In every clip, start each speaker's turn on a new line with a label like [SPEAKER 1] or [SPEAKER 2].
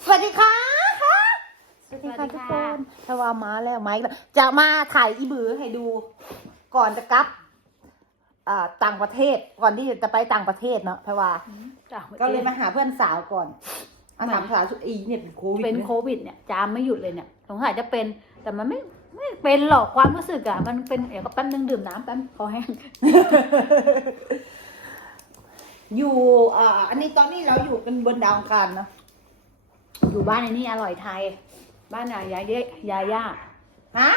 [SPEAKER 1] สวัสดีค่ะสวัสดีค่ะทุกคนถ้าว่ามาแล้วไมค์จะมาถ่ายอีบือให้ดูก่อนจะกลับต่างประเทศก่อนที่จะไปต่างประเทศเนาะเพราะว่าก็เลยมาหาเพื่อนสาวก่อนมาถามสาวสุดอีเนี่ยเป็นโควิด
[SPEAKER 2] เนี่ยจามไม่หยุดเลยเนี่ยสงสัยจะเป็นแต่มันไม่เป็นหรอกความรู้สึกอะมันเป็นเดี๋ยวก็แป๊บนึงดื่มน้ำแป๊บคอแห้ง
[SPEAKER 1] อยู่อันนี้ตอนนี้เราอยู่กันบนดาวอังคารเนาะ
[SPEAKER 2] อยู่บ้านในนี่อร่อยไทยบ้านยาย่า
[SPEAKER 1] ฮะ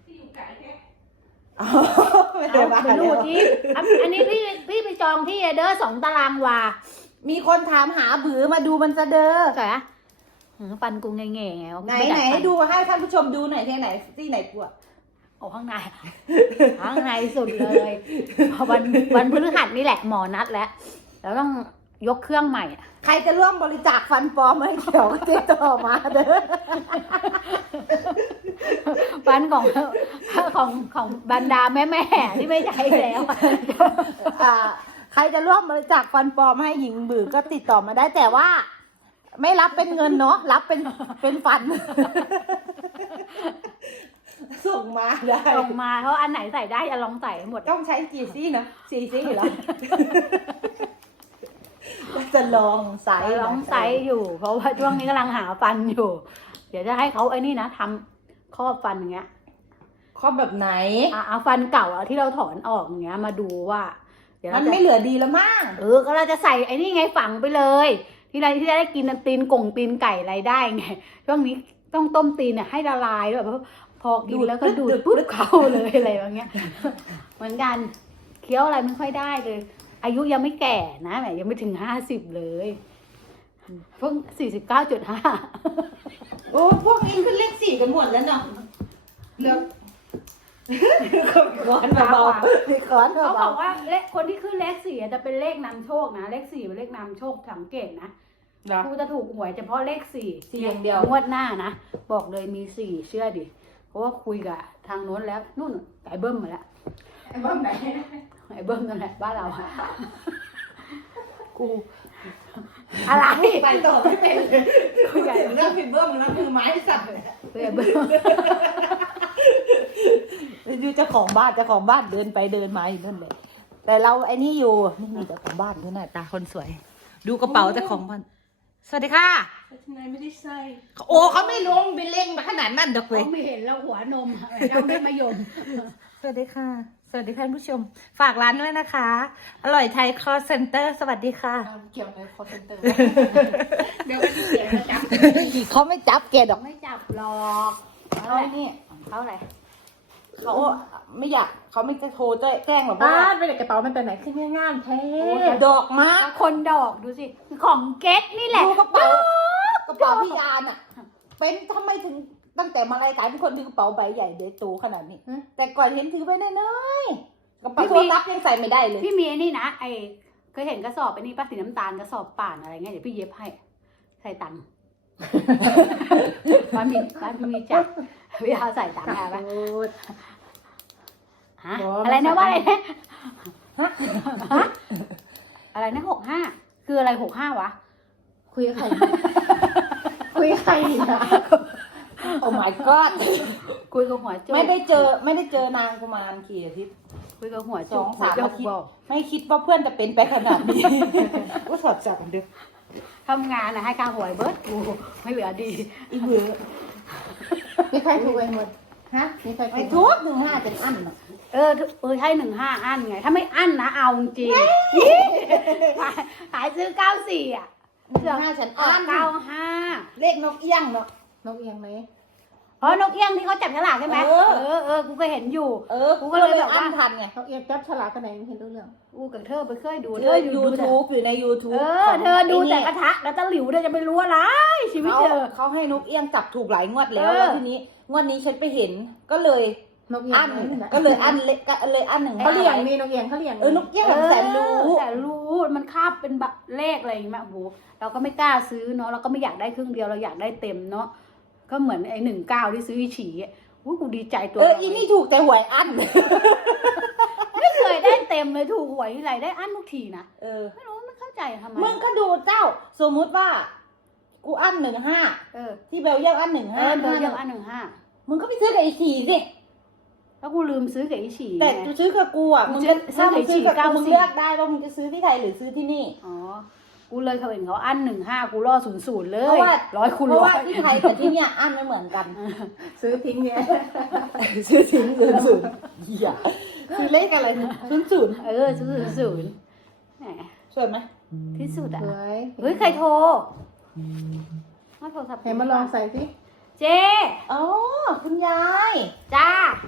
[SPEAKER 2] ไม่รู้ที่อันนี้พี่ไปจองที่เด้อ2 ตารางวา
[SPEAKER 1] มีคนถามหาบือมาดูมันจะเด้อ
[SPEAKER 2] ใช่ไหมฟันกูแง่ไง
[SPEAKER 1] ไหนให้ดูให้ท่านผู้ชมดูหน่อยที่ไหนที่ไหนปวด
[SPEAKER 2] โอ้ข้างในสุดเลยวันพฤหัสนี่แหละหมอนัดแล้วต้องยกเครื่องใหม่
[SPEAKER 1] ใครจะร่วมบริจาคฟันปลอมให้เขียวก็ติดต่อมาเด้อ
[SPEAKER 2] ฟันของบรรดาแม่ที่ไม่ใช้แล้ว
[SPEAKER 1] ใครจะร่วมบริจาคฟันปลอมให้หญิงบือก็ติดต่อมาได้แต่ว่าไม่รับเป็นเงินเนาะรับเป็นฟันส่งมาได้
[SPEAKER 2] ส่งมาเพราะอันไหนใส่ได้จะลองใส่หมด
[SPEAKER 1] ต้องใช้กี่ซี่นะ4 ซี่อยู่แล้วจะลองไซส์
[SPEAKER 2] อยู่เพราะว่าช่วงนี้กำลังหาฟันอยู่เดี๋ยวจะให้เขาไอ้นี่นะทำครอบฟันอย่างเงี้ย
[SPEAKER 1] ครอบแบบไหน
[SPEAKER 2] เอาฟันเก่าที่เราถอนออกอย่างเงี้ยมาดูว่า
[SPEAKER 1] เดี๋ยวมันไม่เหลือดีแล้วมั้ง
[SPEAKER 2] ก็เราจะใส่ไอ้นี่ไงฝังไปเลยที่จะได้กินตีนไก่อะไรได้ไงช่วงนี้ต้องต้มตีนเนี่ยให้ละลายด้วยแบบพอกินแล้วก็ดูดปุ๊บเข้าเลยอะไรอย่างเงี้ยเหมือนกันเคี้ยวอะไรไม่ค่อยได้เลยอายุยังไม่แก่นะแหมยังไม่ถึง50เลยเพิ่ง49.5
[SPEAKER 1] โอ้พวกนี้ขึ้นเลข4กันหมดแล้วเนาะเลือกก้อนเบาๆก้อนเบา
[SPEAKER 2] เขาบอกว่าเลขคนที่ขึ้นเลข4จะเป็นเลขนำโชคนะเลข4เป็นเลขนำโชคสังเกตนะกูจะถูกหวยเฉพาะเลข4
[SPEAKER 1] อย่างเดียว
[SPEAKER 2] งวดหน้านะบอกเลยมี4เชื่อดิเพราะว่าคุยกับทางโน้นแล้วนู่นไก่เบิ้มมาแล้ว
[SPEAKER 1] ไอ้เบิ้มไหน
[SPEAKER 2] ไอ้เบิ้มนั่นแหละบ้านเรา
[SPEAKER 1] กู
[SPEAKER 2] อะไร
[SPEAKER 1] ไปต่อไม่เป็นคุยเรื่องพี่เบิ้มแล้วคือไม้สั่นเลย
[SPEAKER 2] ไอ้เบิ้ม
[SPEAKER 1] ดูเจ้าของบ้านเดินไปเดินมาอยู่นั่นเลยแต่เราไอ้นี่อยู่นี่มีเจ้าของบ้านด้วยนะตาคนสวยดูกระเป๋าเจ้าของบ้านสวัสดีค่ะ
[SPEAKER 2] นายไม่ได้ใส่
[SPEAKER 1] โอ้เขาไม่ลงไปเล่งมาขนาดนั้นดอกเลย
[SPEAKER 2] ไม่เห็นเราหัวนมเราไม่มายม
[SPEAKER 1] สวัสดีค่ะสวัสดีท่านผู้ชมฝากร้านด้วยนะคะอร่อยไทยคอร์เซ็นเตอร์สวัสดีค่ะ
[SPEAKER 2] เกี่ยวกับคอร์เซ็นเตอร์เดี๋ยวกันเสียงจะจับ
[SPEAKER 1] เขาไม่จับแกดอก
[SPEAKER 2] ไม่จับหรอก
[SPEAKER 1] เขานี่
[SPEAKER 2] เขาอะไร
[SPEAKER 1] เขาไม่อยากเขาไม่จะโทรแจ้งแบบว่า
[SPEAKER 2] ไปเลยกระเป๋ามันไปไหนขึ้นง่ายๆแท้
[SPEAKER 1] ดอกมาก
[SPEAKER 2] คนดอกดูสิของเก๊กนี่แหละ
[SPEAKER 1] ดูกระเป๋พี่ยานอ่ะเป็นทำไมถึงตั้งแต่มารายการเป็นคนถือกระเป๋าใบใหญ่เดโตขนาดนี้แต่ก่อนเห็นถือไปน้อยๆกระเป๋าโทรศัพท์ยังใส่ไม่ได้เลย
[SPEAKER 2] พี่มีนี่นะเคยเห็นกระสอบไอ้นี่ป้าสีน้ำตาลกระสอบป่านอะไรเงี้ยเดี๋ยวพี่เย็บให้ใส่ตังค์บ้านพี่มีจับพี่เอาใส่ตังค์อะไรอะไรนะว่าอะไรนะอะไรนะ65คืออะไร65วะ
[SPEAKER 1] คุยกับใครนะโอ้ my god
[SPEAKER 2] คุยกับหัวโจ
[SPEAKER 1] ไม่ได้เจอนางประมาณกี่อาทิตย์
[SPEAKER 2] คุยกับหัว
[SPEAKER 1] 2-3 อาทิตย์ไม่คิดว่าเพื่อนจะเป็นไปขนาดนี้ก็สอดจับกันดู
[SPEAKER 2] ทำงานนะให้ค่าหวยเบิร์ดกูไม่เหลือดี
[SPEAKER 1] อีเบื่อ
[SPEAKER 2] มีใครถูกไปหมดฮะมีใคร
[SPEAKER 1] ไม่ทุก15เป็นอัน
[SPEAKER 2] ใช่15อันไงถ้าไม่อันนะเอาจริงขายซื้อ94อ่ะ
[SPEAKER 1] 15ฉันอัน
[SPEAKER 2] 95
[SPEAKER 1] เลขนกเอี้ยงเนาะ
[SPEAKER 2] นกเอี้ยงไหมเพราะนกเอี้ยงที่เขาจับฉลากใช่ไหมกูก็เห็นอยู่
[SPEAKER 1] กูก็เลยแบบว่าทันไง
[SPEAKER 2] นกเอี้ยงจับฉลากกันไหนเห็นตัวเรื่องกับเธอไปเคยดู
[SPEAKER 1] YouTube อยู่ใน YouTube
[SPEAKER 2] เธอดูแต่กระทะแล้วตะหลิวเธอจะไปรู้อะไรชีวิตเธอ
[SPEAKER 1] เขาให้นกเอี้ยงจับถูกหลายงวดแล้วทีนี้งวดนี้ฉันไปเห็นก็เลยอันเลยอันหนึ่ง
[SPEAKER 2] เขาเลี้ยงมีนกเอี้ยงเขาเลี้ยง
[SPEAKER 1] นกเอี้ยงแสน
[SPEAKER 2] รู้มันคาบเป็นแบบเลขอะไรอย่างเงี้ยโอ้โหเราก็ไม่กล้าซื้อเนาะเราก็ไม่อยากได้ครึ่งเดียวเราอยากได้เต็มเนาะก็เหมือนไอ้19ที่ซื้อฉี่กูดีใจตัว
[SPEAKER 1] อีนี่ถูกแต่หวยอัน
[SPEAKER 2] ไม่เคยได้เต็มเลยถูกหวยอะไรได้อันทุกทีนะไม่รู้ไม่เข้าใจทำไม
[SPEAKER 1] มึงก็ดูเจ้าสมมุติว่ากูกูอั้น15
[SPEAKER 2] เออ
[SPEAKER 1] ที่เบลเยียมอั้น
[SPEAKER 2] เออเบลเยียม
[SPEAKER 1] 15
[SPEAKER 2] อัน15
[SPEAKER 1] มึงก็ไปซื้อกับไอ้ฉี่สิ
[SPEAKER 2] แล้วกูลืมซื้อกับไอ้ฉี่
[SPEAKER 1] แต่
[SPEAKER 2] ไง
[SPEAKER 1] กูซื้อกับกูอ่ะ
[SPEAKER 2] กู
[SPEAKER 1] มึง
[SPEAKER 2] จะ
[SPEAKER 1] จะ
[SPEAKER 2] ซื้อ
[SPEAKER 1] ถ้ามึงซื้อกับ
[SPEAKER 2] ไอ้ฉี่
[SPEAKER 1] กูมึง
[SPEAKER 2] 94
[SPEAKER 1] เลือกได้ว่ามึงจะซื้อที่ไทยหรือซื้อที่นี่
[SPEAKER 2] อ๋อ กูเลยเขาเห็นเขาอัน15กูล่อ0-0เล
[SPEAKER 1] เพ
[SPEAKER 2] ย
[SPEAKER 1] ราะว่า
[SPEAKER 2] 100 คูณ
[SPEAKER 1] เพราะ
[SPEAKER 2] ร้อ
[SPEAKER 1] ว่าย ที่ไทยกับที่เนี่ยอั้นไม่เหมือนกัน
[SPEAKER 3] ซื้อทิ้งเนี่ย
[SPEAKER 1] ซื้อทิ้ง00เหี้ยซื้อเลขอะไร00
[SPEAKER 2] เออ0-0แหม
[SPEAKER 1] สวยไหม
[SPEAKER 2] ที่สุดอ่ะ
[SPEAKER 3] สวย
[SPEAKER 2] เฮ้ยใครโทรมาโทรศัพท์
[SPEAKER 3] เห็นมาลองใส่สิ
[SPEAKER 2] เจ๊
[SPEAKER 1] อ๋อคุณยาย
[SPEAKER 2] จ้า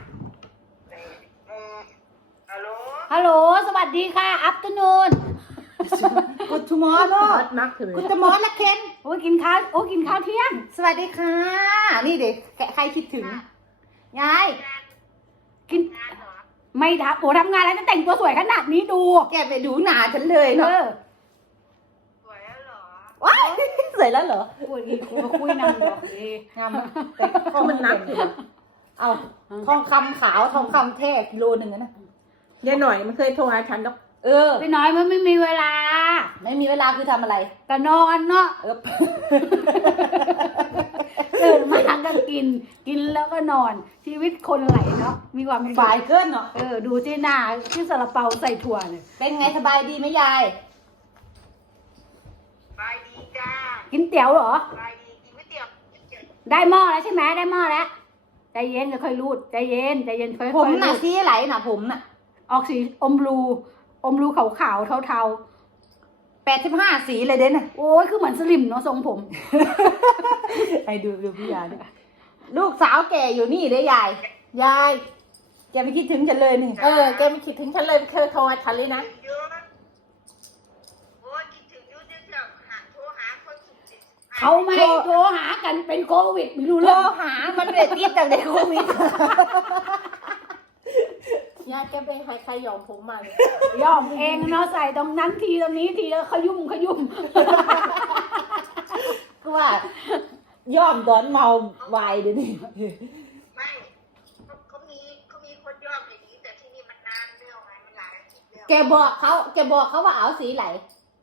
[SPEAKER 4] ฮัลโหล
[SPEAKER 2] ฮัลโหล สวัสดีค่ะ อัปเตอร์นูน
[SPEAKER 1] กูทูมอร์โล
[SPEAKER 3] ฮอตนักถือ
[SPEAKER 1] กูจะมอร์ละเคน
[SPEAKER 2] โอ้ยกินข้าว โอ้ยกินข้าวเที่ยง
[SPEAKER 1] สวัสดีค่ะ นี่เด็กใครคิดถึง ยาย
[SPEAKER 2] กิน ไม่ทำโอ้ทำงานแล้วจะแต่งตัวสวยขนาดนี้ดู
[SPEAKER 1] แกไปดูหนาฉันเลย
[SPEAKER 2] เอ
[SPEAKER 1] เนาะ
[SPEAKER 2] อ
[SPEAKER 4] สวยแล้วเหรอ
[SPEAKER 1] ว้ายสวยแล้วเหรอ
[SPEAKER 2] ปวดอีกคุยนำดอกดี
[SPEAKER 1] งามไหมแต่ข้อมันหนักอยู่เอาทองคำขาวทองคำแท้กิโลนึงอะนะ
[SPEAKER 3] ยายหน่อยมันเคยโทรหาฉันดอก
[SPEAKER 1] เออ
[SPEAKER 2] ไปน้อยมันไม่มีเวลา
[SPEAKER 1] ไม่มีเวลาคือทำอะไร
[SPEAKER 2] ก็นอนเนาะ
[SPEAKER 1] เออ
[SPEAKER 2] ตื่นมาก็กิน กินแล้วก็นอน ชีวิตคนไหลเนาะ มีความสุข
[SPEAKER 1] ฝ่ายเกินเนาะ
[SPEAKER 2] เออ ดูที่หน้าที่ซาลาเปาใส่ถั่วเนี่ย
[SPEAKER 1] เป็นไงสบายดีไหมยาย
[SPEAKER 4] บายดีจ้า
[SPEAKER 2] กินเตี๋ยวเหรอ
[SPEAKER 4] บายดีกินก๋วยเตี๋ยว
[SPEAKER 2] ได้หม้อแล้วใช่ไหมได้หม้อแล้ว ใจเย็นค่อยๆรูด ใจเย็นใจเย็นค่อยๆ
[SPEAKER 1] ผม
[SPEAKER 2] รู
[SPEAKER 1] น่ะ
[SPEAKER 2] ด
[SPEAKER 1] ซีไหลน่ะผมน่ะ
[SPEAKER 2] ออกสีอมรูขาวๆเทา
[SPEAKER 1] 85 สีเลยเด้น่ะ
[SPEAKER 2] ๆ โอ้ยคือเหมือนสลิมเนาะทรงผม
[SPEAKER 1] ให้ดูพี่ยายดิลูกสาวแก่อยู่นี่เด้ยาย
[SPEAKER 3] ยาย
[SPEAKER 1] แกไม่คิดถึงฉันเลยนี่
[SPEAKER 3] แกไม่คิดถึงฉันเลยเคยโทรหาฉันเลยนะ
[SPEAKER 4] เยอะโอ้ยคิดถึงยูจะโทรหาคนสุดจิต
[SPEAKER 2] เขาไม่โทรหากันเป็นโควิดไม่รู้
[SPEAKER 1] โทร
[SPEAKER 2] เรื่อง
[SPEAKER 1] หามันเลยติดจากเด็กโควิด
[SPEAKER 3] ยายแกไปให้ใครยอมผมมาเลย
[SPEAKER 2] ย่อมเองเนาะใส่ตรงนั้นทีตรงนี้ทีแล้วขยุ่ม
[SPEAKER 1] ก็ว่าย่อมดอนเมาวายเดี๋ยวนี้
[SPEAKER 4] ไม่เขามีคนยอมอย่างนี้แต่ที่นี่มันนานเรื่องไงมันหลายอาทิตย์แล้ว
[SPEAKER 1] แกบอกเขาว่าเอาสีไหล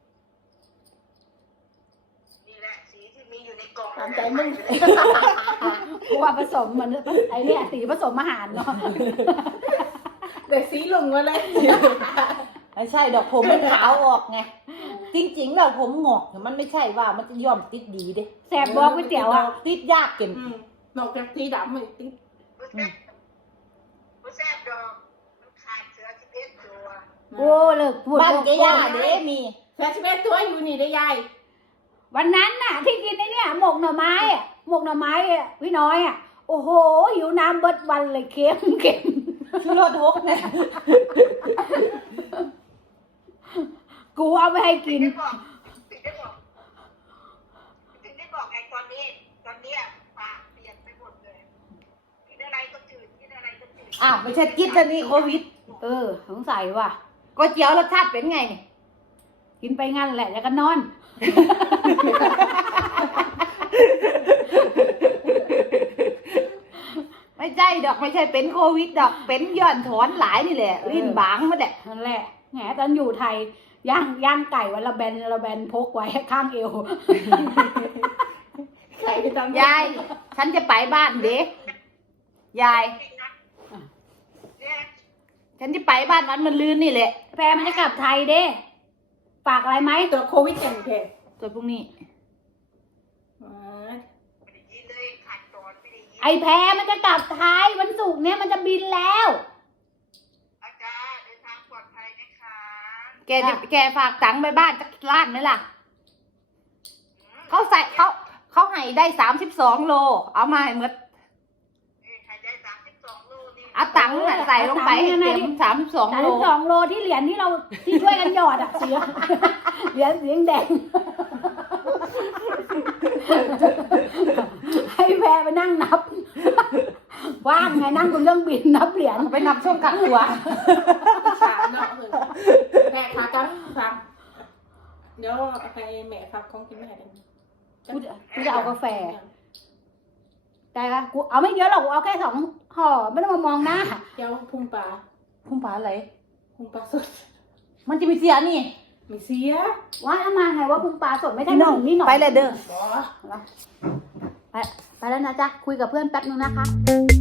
[SPEAKER 4] นี่แหละสีที่มีอยู่ในกล่อง
[SPEAKER 3] ตามใจมึง
[SPEAKER 2] เพราะว่าผสมเหมือนไอ้เนี่ยสีผสมอาหารเนาะ
[SPEAKER 3] เด็กสีลุงมาเลย
[SPEAKER 1] ไม่ใช่ดอกผมมันขาวออกไง จริงๆแล้วผมงอกเนี่ยมันไม่ใช่ว่ามันจะย่อมติดดีเด้
[SPEAKER 2] แสบบอกก๋วยเตี๋ยวอ่ะ
[SPEAKER 1] ติดยากเกิน
[SPEAKER 3] นอกจากสีดำไม่ติด
[SPEAKER 4] ผู้แซ่บดอกมันขาดเสือ11ตัว
[SPEAKER 2] โอ้เลิกพูด
[SPEAKER 1] บ้านแกย่าเด้มี
[SPEAKER 3] แฟชั่นตัวอยู่นี่ได้ยาย
[SPEAKER 2] วันนั้นน่ะ ที่กินไอ้เนี่ยหมกหน่อไม้อะหมกหน่อไม้อะพี่น้อยอ่ะโอ้โหหิวน้ำเบิดวันเลยเค็ม
[SPEAKER 1] ชูรสฮกเนี่ย
[SPEAKER 2] กูเอาไปให้กิน
[SPEAKER 4] ถึงได้บอกไงตอนนี้ปากเปลี่ยนไปหมดเลยกินอะไรก็จืดกินอะไรก็จืด
[SPEAKER 1] อ้าวไม่ใช่กินจะนี่โควิด
[SPEAKER 2] เออสงสัยว่ะ
[SPEAKER 1] ก๋วยเตี๋ยวรสชาติเป็นไงเนี่ย
[SPEAKER 2] กินไปงั้นแหละแล้วก็นอน
[SPEAKER 1] ไม่ใช่ดอกไม่ใช่เป็นโควิดดอกเป็นย้อนถอนหลายนี่แหละลิ้นบางมาแหละ
[SPEAKER 2] นั่นแหละแหมตอนอยู่ไทยย่างไก่วันละแบนพกไว้ข้างเอว
[SPEAKER 3] ใครไปทำ
[SPEAKER 1] ยาย ฉันจะไปบ้านเด็กยาย
[SPEAKER 4] เนี่ย
[SPEAKER 1] ฉันจะไปบ้านวันมันลืนนี่แหละ
[SPEAKER 2] แฟนมันจะกลับไทยเด้ฝากอะไรไหม
[SPEAKER 3] ตัวโควิดอย่างแก
[SPEAKER 1] ตัวพวกนี้
[SPEAKER 4] ไม่ได้ยินเลยขาดตอนไม่ได้ยิน
[SPEAKER 2] ไอแพรมันจะกลับไทยวันศุกร์เนี้ยมันจะบินแล้ว
[SPEAKER 4] อาจารย์เดินทางปลอดภัยนะคะ
[SPEAKER 1] แกฝากตังค์ไปบ้านจะล้านไหมล่ะ เขาให้ได้32 โล เอามาให้หมด
[SPEAKER 4] ใครได้32 โลนี่
[SPEAKER 1] เอาตังค์น่ะใส่ลงไปให้เต็ม32 โล
[SPEAKER 2] 32 โลที่เหรียญที่เราที่ช่วยกันหยอดอ่ะเสียเหรียญสีแดงให้แพรไปนั่งนับ ว่างไงนั่งบนเครื่องบินนับเหรียญ
[SPEAKER 1] ไปนับช่วงกักตัว
[SPEAKER 3] ฉาเนาะแม่ค่ะกันฟังเดี๋ยวให้แม่ฟังของกินไม่ให้ได้
[SPEAKER 2] กูจะเอากาแฟได้ปะกูเอาไม่เยอะหรอกกูเอาแค่2 ห่อไม่ต้องมามองหน้า
[SPEAKER 3] เจ้าพุงปลา
[SPEAKER 1] พุ่งปลาอะไร
[SPEAKER 3] พุงปลาสด
[SPEAKER 1] มันจะมีเสียนี่
[SPEAKER 3] ไม่เสีย
[SPEAKER 2] ว่าทำไมาไงว่าพุงปลาสดไม่ใช่
[SPEAKER 1] พี่น้อง
[SPEAKER 2] นี่หนอ
[SPEAKER 1] ไปเลยเด้อ
[SPEAKER 3] บ่
[SPEAKER 2] ไปแล้วนะจ๊ะคุยกับเพื่อนแป๊บนึงนะคะ